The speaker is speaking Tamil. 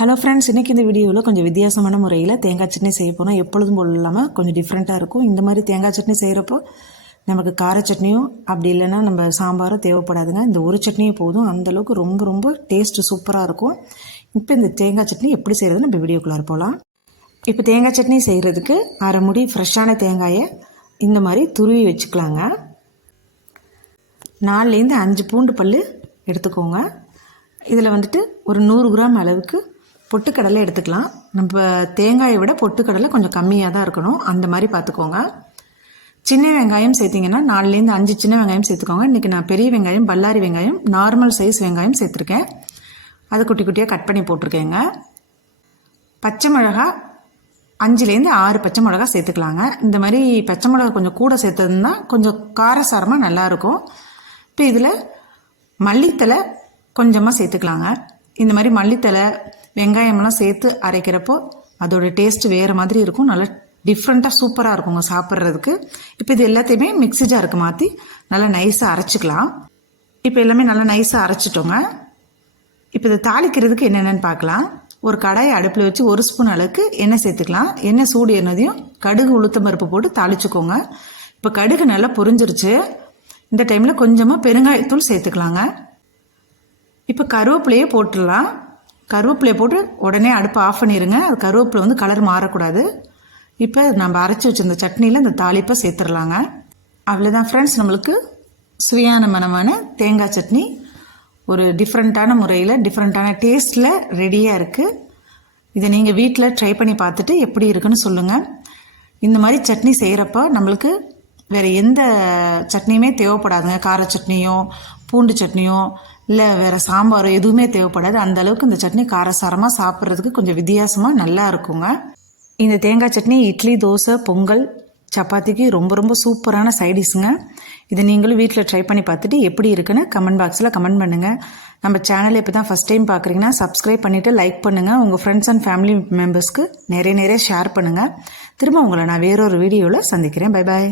ஹலோ ஃப்ரெண்ட்ஸ், இன்றைக்கி இந்த வீடியோவில் கொஞ்சம் வித்தியாசமான முறையில் தேங்காய் சட்னி செய்ய போகிறோம். எப்பொழுதும் போல் இல்லாமல் கொஞ்சம் டிஃப்ரெண்ட்டாக இருக்கும். இந்த மாதிரி தேங்காய் சட்னி செய்கிறப்போ நமக்கு கார சட்னியும் அப்படி இல்லைன்னா நம்ம சாம்பாரும் தேவைப்படாதுங்க. இந்த ஒரு சட்னியும் போதும். அந்தளவுக்கு ரொம்ப ரொம்ப டேஸ்ட்டு சூப்பராக இருக்கும். இப்போ இந்த தேங்காய் சட்னி எப்படி செய்கிறது நம்ம வீடியோக்குள்ளார போகலாம். இப்போ தேங்காய் சட்னி செய்கிறதுக்கு அரை முடி ஃப்ரெஷ்ஷான தேங்காயை இந்த மாதிரி துருவி வச்சுக்கலாங்க. 4லேருந்து 5 பூண்டு பல் எடுத்துக்கோங்க. இதில் வந்துட்டு ஒரு 100 கிராம் அளவுக்கு பொட்டுக்கடலை எடுத்துக்கலாம். நம்ம தேங்காயை விட பொட்டுக்கடலை கொஞ்சம் கம்மியாக தான் இருக்கணும், அந்த மாதிரி பார்த்துக்கோங்க. சின்ன வெங்காயம் சேர்த்திங்கன்னா 4லேருந்து 5 சின்ன வெங்காயம் சேர்த்துக்கோங்க. இன்றைக்கி நான் பெரிய வெங்காயம், பல்லாரி வெங்காயம், நார்மல் சைஸ் வெங்காயம் சேர்த்துருக்கேன். அதை குட்டி குட்டியாக கட் பண்ணி போட்டிருக்கேங்க. பச்சை மிளகா 5லேருந்து 6 பச்சை மிளகா சேர்த்துக்கலாங்க. இந்த மாதிரி பச்சை மிளகா கொஞ்சம் கூட சேர்த்ததுன்னா கொஞ்சம் காரசாரமாக நல்லாயிருக்கும். இப்போ இதில் மல்லித்தலை கொஞ்சமாக சேர்த்துக்கலாங்க. இந்த மாதிரி மல்லித்தலை வெங்காயமெல்லாம் சேர்த்து அரைக்கிறப்போ அதோட டேஸ்ட்டு வேறு மாதிரி இருக்கும். நல்லா டிஃப்ரெண்ட்டாக சூப்பராக இருக்குங்க சாப்பிட்றதுக்கு. இப்போ இது எல்லாத்தையுமே மிக்ஸி ஜாருக்கு மாற்றி நல்லா நைஸாக அரைச்சிக்கலாம். இப்போ எல்லாமே நல்லா நைஸாக அரைச்சிட்டோங்க. இப்போ இதை தாளிக்கிறதுக்கு என்னென்னு பார்க்கலாம். ஒரு கடாயை அடுப்பில் வச்சு 1 ஸ்பூன் அளவுக்கு எண்ணெய் சேர்த்துக்கலாம். எண்ணெய் சூடு ஏறினதையும் கடுகு உளுத்தம் பருப்பு போட்டு தாளிச்சுக்கோங்க. இப்போ கடுகு நல்லா பொரிஞ்சிருச்சு. இந்த டைமில் கொஞ்சமாக பெருங்காயத்தூள் சேர்த்துக்கலாங்க. இப்போ கருவேப்பிலையே போட்டுடலாம். கருவேப்பிலையை போட்டு உடனே அடுப்பை ஆஃப் பண்ணிடுங்க. அது கருவேப்பிலை வந்து கலர் மாறக்கூடாது. இப்போ நம்ம அரைச்சி வச்சிருந்த சட்னியில் இந்த தாளிப்பை சேர்த்துடலாங்க. அவ்வளோதான் ஃப்ரெண்ட்ஸ், நம்மளுக்கு சுவையான மனமான தேங்காய் சட்னி ஒரு டிஃப்ரெண்ட்டான முறையில் டிஃப்ரெண்ட்டான டேஸ்ட்டில் ரெடியாக இருக்குது. இதை நீங்கள் வீட்டில் ட்ரை பண்ணி பார்த்துட்டு எப்படி இருக்குன்னு சொல்லுங்கள். இந்த மாதிரி சட்னி செய்கிறப்ப நம்மளுக்கு வேறு எந்த சட்னியுமே தேவைப்படாதுங்க. கார சட்னியோ பூண்டு சட்னியோ இல்லை வேறு சாம்பாரோ எதுவுமே தேவைப்படாது. அந்த அளவுக்கு இந்த சட்னி காரசாரமாக சாப்பிட்றதுக்கு கொஞ்சம் வித்தியாசமாக நல்லா இருக்குங்க. இந்த தேங்காய் சட்னி இட்லி, தோசை, பொங்கல், சப்பாத்திக்கு ரொம்ப ரொம்ப சூப்பரான சைடிஷுங்க. இதை நீங்களும் வீட்டில் ட்ரை பண்ணி பார்த்துட்டு எப்படி இருக்குன்னு கமெண்ட் பாக்ஸில் கமெண்ட் பண்ணுங்கள். நம்ம சேனலை இப்போ தான் ஃபஸ்ட் டைம் பார்க்குறீங்கன்னா சப்ஸ்கிரைப் பண்ணிவிட்டு லைக் பண்ணுங்கள். உங்கள் ஃப்ரெண்ட்ஸ் அண்ட் ஃபேமிலி மெம்பர்ஸ்க்கு நிறைய ஷேர் பண்ணுங்கள். திரும்ப உங்களை நான் வேறொரு வீடியோவில் சந்திக்கிறேன். Bye bye.